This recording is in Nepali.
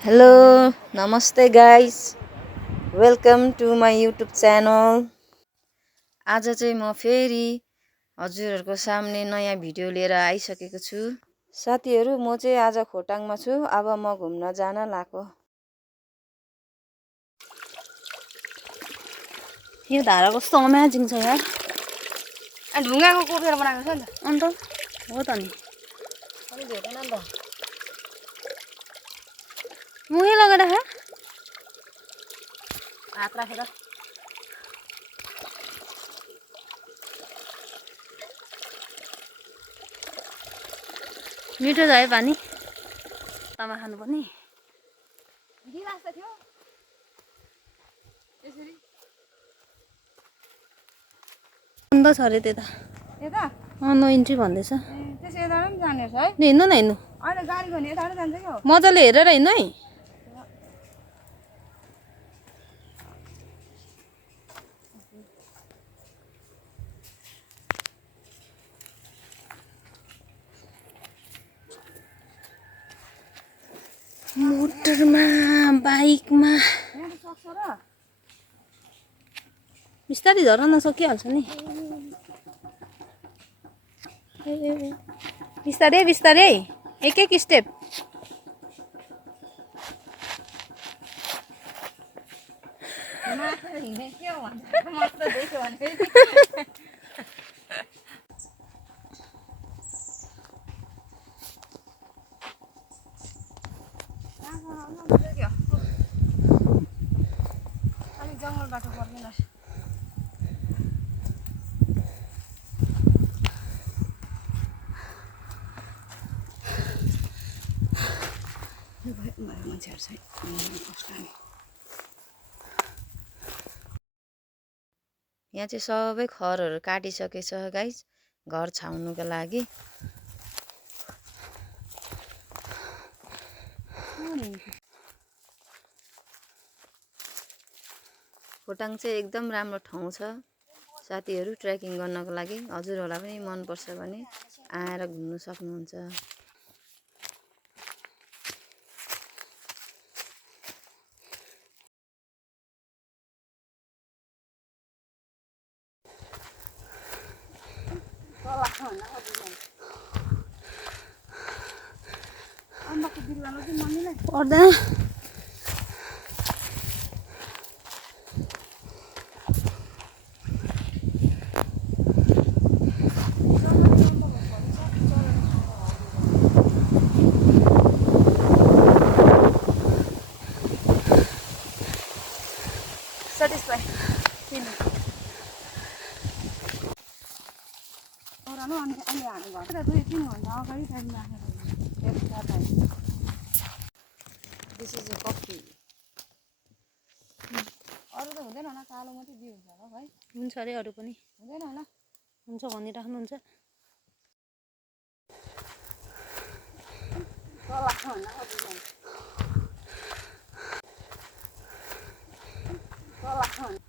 Hello, Namaste guys. Welcome to my YouTube channel. आज चाहिँ म फेरि हजुरहरुको सामने नयाँ भिडियो लिएर आइसकेको छु। साथीहरु म चाहिँ आज खोटाङमा छु। अब म घुम्न जान लाको। यो धारा कस्तो अमेजिङ छ यार। ढुङ्गाको कोपेर बनाएको छ नि त। अन्त हो त नि। अनि भेटेन नि त। मुही लगेर खा। हात राखेर। मिठो छ है पानी। तामा खानु पनि। गिलास त थियो। यसरी अन्त छ रे त्यता। यता? नो इन्ट्री भन्दैछ। त्यसै यता पनि जाने छ है? हिँड्नु न हिँड्नु। अहिले गाडी भने यता जान्छ के हो? मजाले हेरेर हिँड्नु है। मोटरमा बाइकमा बिस्तारै झर न सकिहाल्छ नि। बिस्तारै बिस्तारै एक एक स्टेप। जंगल बाटो पर्दैन। यहाँ चाहिँ सबै खरहरू काटिसकेछ गाइस, घर छाउनुको लागि। खोटाङ चाहिँ एकदम राम्रो ठाउँ छ साथीहरू ट्रेकिङ गर्नको लागि। हजुरहरूलाई पनि मन पर्छ भने आएर घुम्न सक्नुहुन्छ। पर्दैन। Satisfied. This is a coffee. अरु त हुँदैन होला, कालो मात्रै दियो हुन्छ होला भाइ। हुन्छ अरे अरु पनि हुँदैन होला। हुन्छ भनिराख्नुहुन्छ। तल